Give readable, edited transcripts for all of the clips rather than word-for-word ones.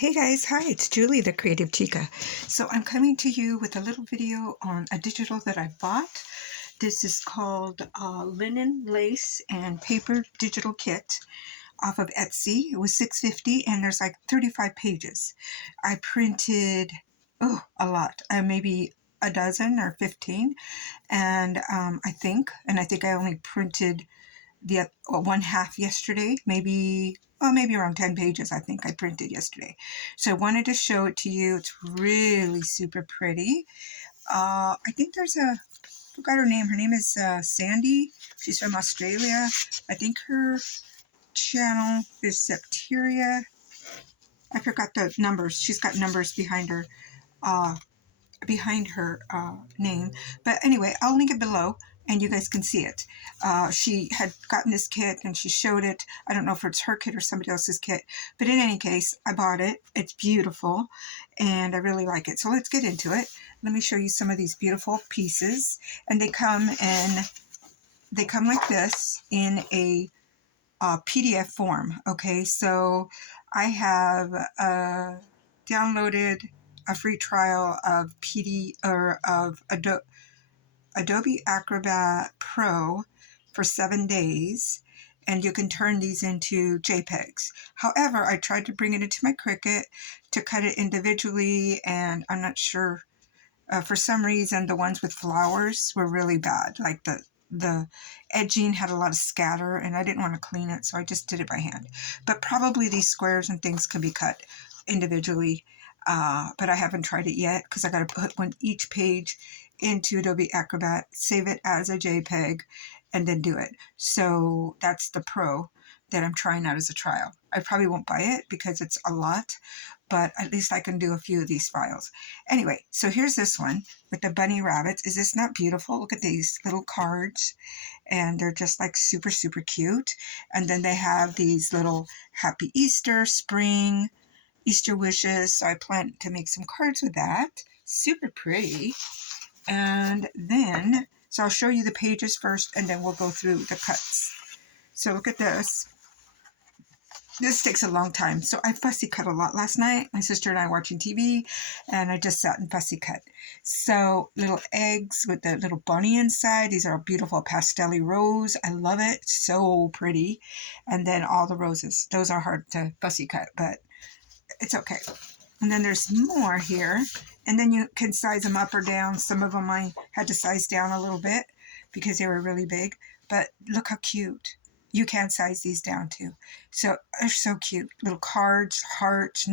Hey guys, hi, it's Julie, the Creative Chica. So I'm coming to you with a little video on a digital that I bought. This is called Linen, Lace, and Paper Digital Kit off of Etsy. It was $6.50 and there's like 35 pages. I printed, a lot, maybe a dozen or 15. And I think I only printed the one half yesterday, maybe around 10 pages I think I printed yesterday. So I wanted to show it to you. It's really super pretty. I think I forgot her name. Her name is Sandy. She's from Australia. I think her channel is Septeria. I forgot the numbers. She's got numbers uh, behind her name. But anyway, I'll link it below and you guys can see it. She had gotten this kit and she showed it. I don't know if it's her kit or somebody else's kit, but in any case, I bought it. It's beautiful and I really like it. So let's get into it. Let me show you some of these beautiful pieces. And they come like this in a PDF form. Okay, so I have downloaded a free trial of Adobe Acrobat Pro for 7 days, and you can turn these into JPEGs. However, I tried to bring it into my Cricut to cut it individually, and I'm not sure. For some reason, the ones with flowers were really bad. Like the edging had a lot of scatter, and I didn't want to clean it, so I just did it by hand. But probably these squares and things can be cut individually. But I haven't tried it yet because I got to put each page into Adobe Acrobat, save it as a JPEG, and then do it. So that's the Pro that I'm trying out as a trial. I probably won't buy it because it's a lot, but at least I can do a few of these files. Anyway, so here's this one with the bunny rabbits. Is this not beautiful? Look at these little cards, and they're just like super, super cute. And then they have these little Happy Easter, Spring, Easter wishes. So I plan to make some cards with that. Super pretty. And then, so I'll show you the pages first, and then we'll go through the cuts. So look at this. This takes a long time. So I fussy cut a lot last night. My sister and I were watching TV, and I just sat and fussy cut. So little eggs with the little bunny inside. These are beautiful pastel-y rose. I love it. So pretty. And then all the roses. Those are hard to fussy cut, but it's okay. And then there's more here. And then you can size them up or down. Some of them I had to size down a little bit because they were really big. But look how cute. You can size these down too. So they're so cute. Little cards, hearts,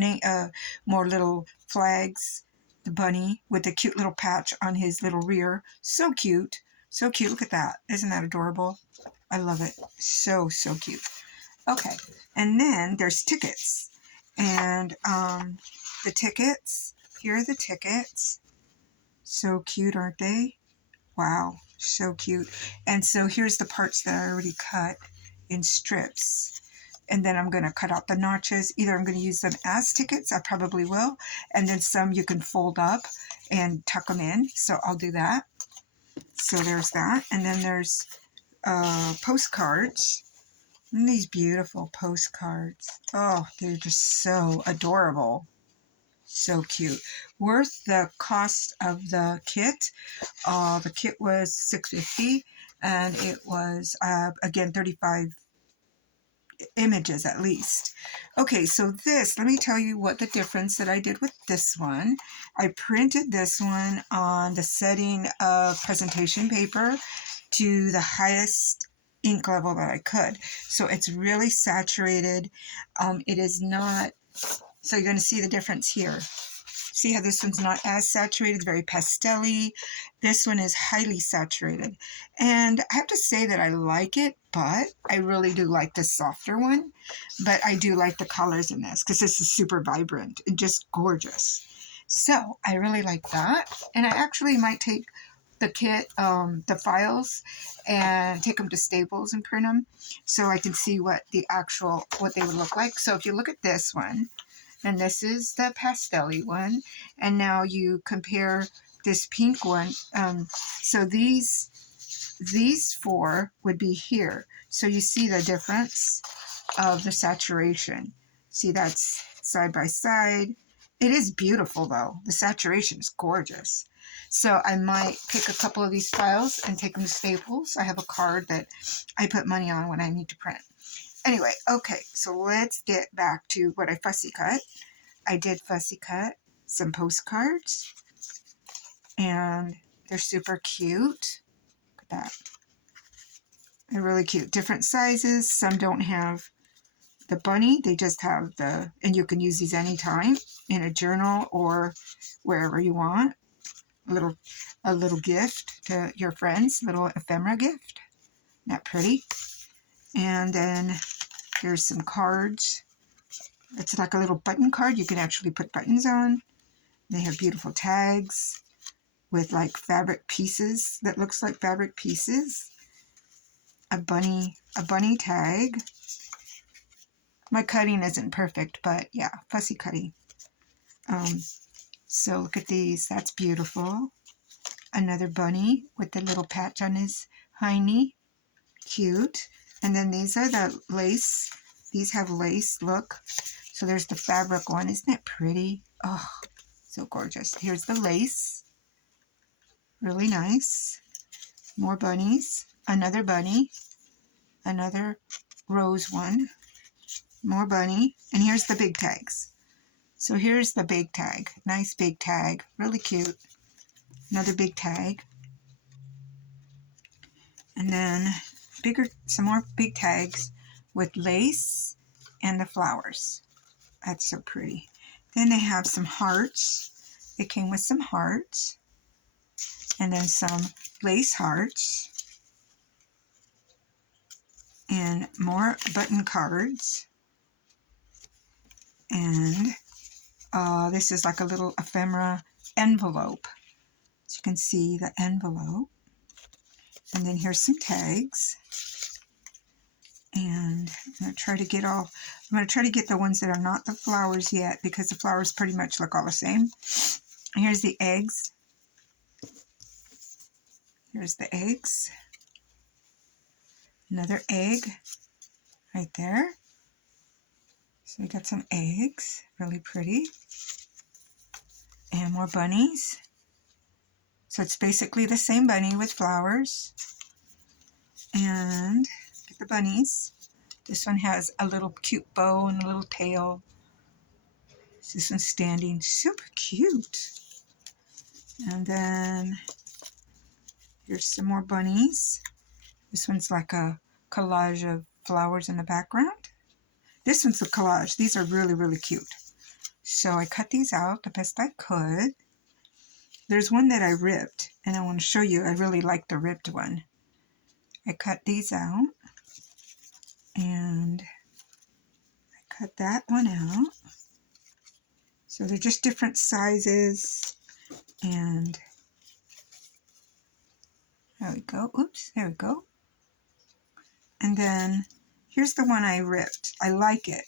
more little flags. The bunny with the cute little patch on his little rear. So cute. So cute. Look at that. Isn't that adorable? I love it. So, so cute. Okay. And then there's tickets. And the tickets. Here are the tickets. So cute, aren't they? Wow. So cute. And so here's the parts that I already cut in strips, and then I'm going to cut out the notches. Either I'm going to use them as tickets, I probably will, and then some you can fold up and tuck them in, so I'll do that. So there's that. And then there's postcards, and these beautiful postcards. Oh, they're just so adorable. So cute. Worth the cost of the kit. The kit was $6.50, and it was, again, 35 images at least. Okay, so let me tell you what the difference that I did with this one. I printed this one on the setting of presentation paper to the highest ink level that I could. So it's really saturated. It is not, so you're going to see the difference here. See how this one's not as saturated, very pastel-y. This one is highly saturated. And I have to say that I like it, but I really do like the softer one. But I do like the colors in this because this is super vibrant and just gorgeous. So I really like that. And I actually might take the kit, the files, and take them to Staples and print them so I can see what they would look like. So if you look at this one, and this is the pastel-y one, and now you compare this pink one. So these four would be here. So you see the difference of the saturation. See, that's side by side. It is beautiful though. The saturation is gorgeous. So I might pick a couple of these files and take them to Staples. I have a card that I put money on when I need to print. Anyway, okay, so let's get back to what I fussy cut. I did fussy cut some postcards, and they're super cute. Look at that. They're really cute. Different sizes. Some don't have the bunny. They just have the, and you can use these anytime in a journal or wherever you want. A little gift to your friends, little ephemera gift. Isn't that pretty? And then here's some cards. It's like a little button card. You can actually put buttons on. They have beautiful tags with like fabric pieces that looks like fabric pieces. A bunny tag. My cutting isn't perfect, but yeah, fussy cutting. So look at these. That's beautiful. Another bunny with the little patch on his hiney. Cute. And then these are the lace. These have lace. Look. So there's the fabric one. Isn't it pretty? Oh, so gorgeous. Here's the lace. Really nice. More bunnies. Another bunny. Another rose one. More bunny. And here's the big tags. So here's the big tag. Nice big tag. Really cute. Another big tag. And then some more big tags with lace and the flowers. That's so pretty. Then they have some hearts. It came with some hearts. And then some lace hearts. And more button cards. And this is like a little ephemera envelope. So you can see the envelope. And then here's some tags. And I'm going to try to get the ones that are not the flowers yet, because the flowers pretty much look all the same. And here's the eggs. Here's the eggs. Another egg right there. So we got some eggs, really pretty. And more bunnies. So it's basically the same bunny with flowers. And get the bunnies. This one has a little cute bow and a little tail. This one's standing, super cute. And then here's some more bunnies. This one's like a collage of flowers in the background. This one's a collage. These are really, really cute. So I cut these out the best I could. There's one that I ripped, and I want to show you. I really like the ripped one. I cut these out, and I cut that one out. So they're just different sizes, and there we go. Oops, there we go. And then here's the one I ripped. I like it,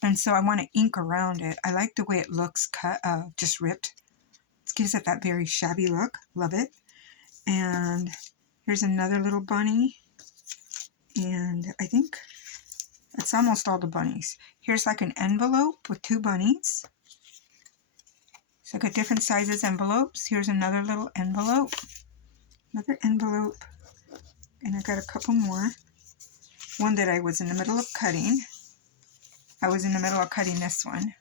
and so I want to ink around it. I like the way it looks cut, just ripped. It gives it that very shabby look. Love it. And here's another little bunny. And I think that's almost all the bunnies. Here's like an envelope with two bunnies. So I got different sizes envelopes. Here's another little envelope. Another envelope. And I got a couple more. One that I was in the middle of cutting. I was in the middle of cutting this one. Isn't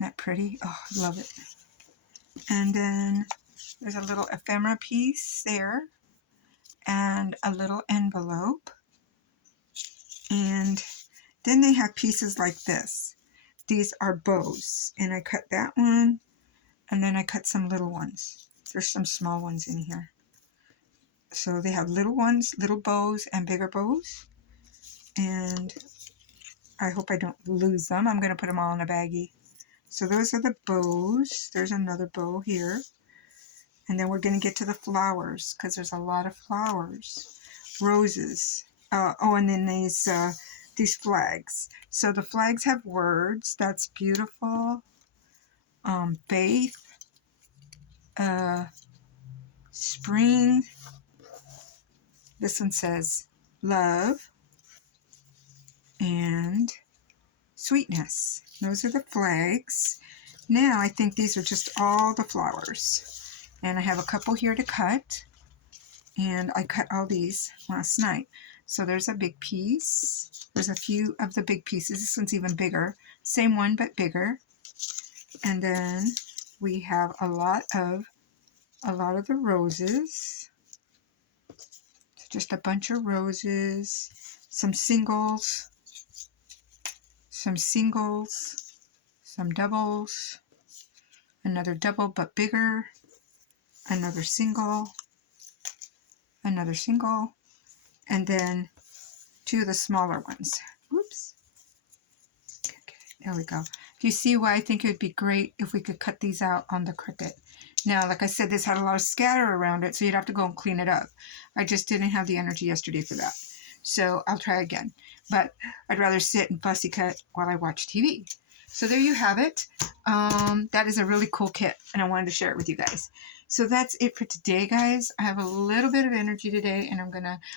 that pretty? Oh, I love it. And then there's a little ephemera piece there. And a little envelope. And then they have pieces like this. These are bows. And I cut that one. And then I cut some little ones. There's some small ones in here. So they have little ones, little bows, and bigger bows. And I hope I don't lose them. I'm going to put them all in a baggie. So those are the bows. There's another bow here. And then we're going to get to the flowers, because there's a lot of flowers. Roses. And then these flags. So the flags have words. That's beautiful. Faith. Spring. This one says love. And sweetness. Those are the flags. Now I think these are just all the flowers. And I have a couple here to cut. And I cut all these last night. So there's a big piece. There's a few of the big pieces. This one's even bigger. Same one, but bigger. And then we have a lot of the roses. Just a bunch of roses. Some singles. Some doubles. Another double but bigger. Another single. Another single. And then 2 of the smaller ones. Oops. Okay, there we go. Do you see why I think it would be great if we could cut these out on the Cricut? Now, like I said, this had a lot of scatter around it, so you'd have to go and clean it up. I just didn't have the energy yesterday for that. So I'll try again. But I'd rather sit and fussy cut while I watch TV. So there you have it. That is a really cool kit, and I wanted to share it with you guys. So that's it for today, guys. I have a little bit of energy today, and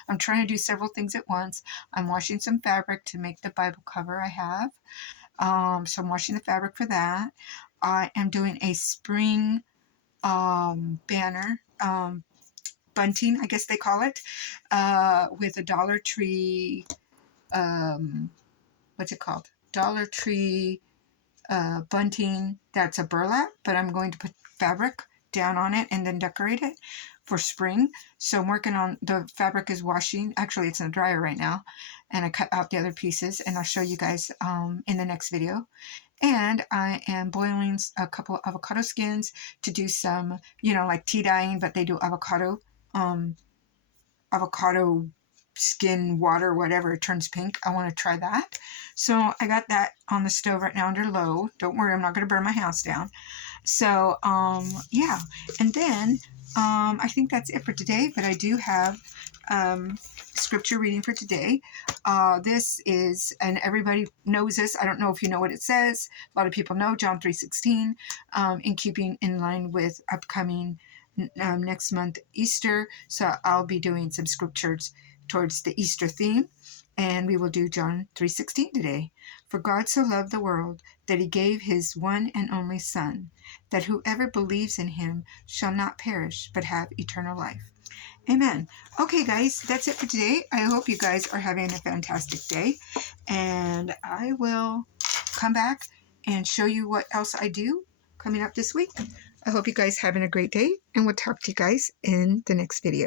I'm trying to do several things at once. I'm washing some fabric to make the Bible cover I have. So I'm washing the fabric for that. I am doing a spring banner, bunting, I guess they call it, with a Dollar Tree, what's it called? Dollar Tree bunting that's a burlap, but I'm going to put fabric down on it and then decorate it for spring. So I'm working on, the fabric is washing. Actually, it's in the dryer right now, and I cut out the other pieces, and I'll show you guys in the next video. And I am boiling a couple of avocado skins to do some, like tea dyeing, but they do avocado skin water, whatever, it turns pink. I want to try that. So I got that on the stove right now under low. Don't worry, I'm not going to burn my house down. So, yeah. And then, I think that's it for today, but I do have, scripture reading for today. This is, and everybody knows this. I don't know if you know what it says. A lot of people know John 3:16, in keeping in line with upcoming next month Easter. So I'll be doing some scriptures towards the Easter theme, and we will do John 3:16 today. For God so loved the world that he gave his one and only Son, that whoever believes in him shall not perish but have eternal life. Amen. Okay, guys, that's it for today. I hope you guys are having a fantastic day, and I will come back and show you what else I do coming up this week. I hope you guys having a great day, and we'll talk to you guys in the next video.